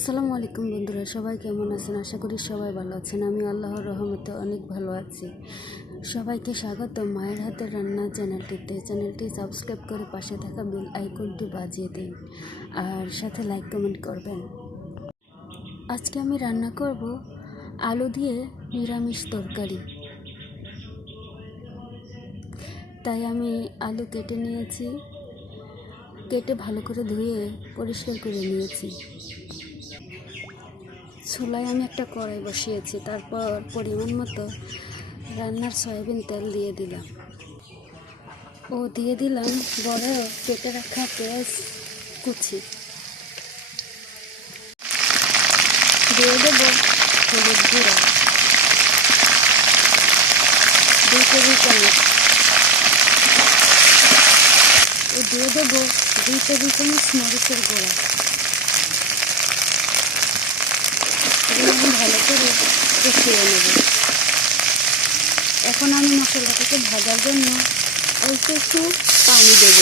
আসসালামু আলাইকুম বন্ধুরা, সবাই কেমন আছেন? আশা করি সবাই ভালো আছেন। আমি আল্লাহর রহমতে অনেক ভালো আছি। সবাইকে স্বাগত মায়ের হাতের রান্না চ্যানেলটি সাবস্ক্রাইব করে পাশে থাকা বেল আইকনটি বাজিয়ে দিন আর সাথে লাইক কমেন্ট করবেন। আজকে আমি রান্না করব আলু দিয়ে নিরামিষ তরকারি। তাই আমি আলু কেটে নিয়েছি, কেটে ভালো করে ধুয়ে পরিষ্কার করে নিয়েছি। চুলায় আমি একটা কড়াই বসিয়েছি, তারপর পরিমাণ মতো রান্নার সয়াবিন তেল দিয়ে দিলাম ও দিয়ে দিলাম বড় কেটে রাখা পেঁয়াজ কুচি, দিয়ে দেবো হলুদ গুঁড়ো 2 টেবিল চামচ ও দিয়ে দেবো 2 টেবিল চামচ মরিচের গুঁড়া। ভালো করে কষিয়ে নেব। এখন আমি মশলাটাকে ভাজার জন্য অল্প একটু পানি দেব।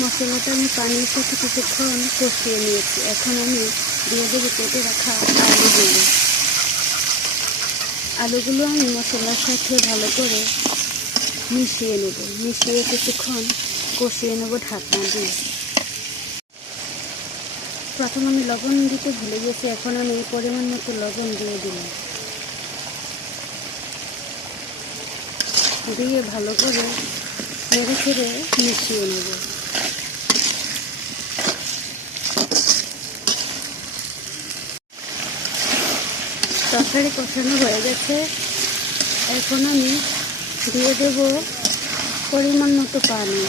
মশলাটা আমি পানির সাথে কিছুক্ষণ কষিয়ে নিয়েছি। এখন আমি দিয়ে দেবো কেটে রাখা আলুগুলো আমি মশলার সাথে ভালো করে মিশিয়ে নেব। মিশিয়ে কিছুক্ষণ কষিয়ে নেব ঢাকনা দিয়ে। প্রথম আমি লবণ দিতে ভুলে গেছি, এখন আমি পরিমাণ মতো লবণ দিয়ে দিলাম। দিয়ে ভালো করে নেড়ে ছেড়ে মিশিয়ে নেব। তরকারি কষানো হয়ে গেছে। এখন আমি দিয়ে দেব পরিমাণ মতো পানি।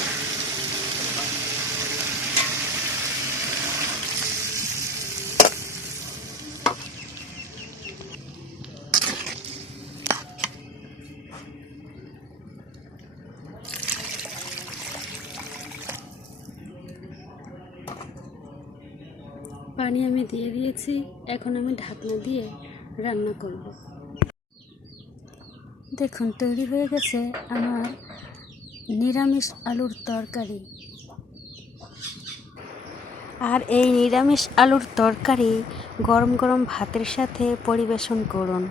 পানি আমি দিয়ে দিয়েছি। এখন আমি ঢাকনা দিয়ে রান্না করব। দেখুন তৈরি হয়ে গেছে আমার নিরামিষ আলুর তরকারি। আর এই নিরামিষ আলুর তরকারি গরম গরম ভাতের সাথে পরিবেশন করুন।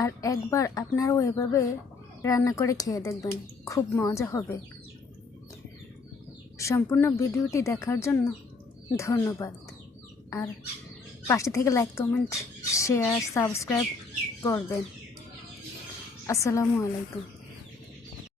আর একবার আপনারাও এভাবে রান্না করে খেয়ে দেখবেন, খুব মজা হবে। সম্পূর্ণ ভিডিওটি দেখার জন্য ধন্যবাদ। আর পাশে থেকে লাইক কমেন্ট শেয়ার সাবস্ক্রাইব করবেন। আসসালামু আলাইকুম।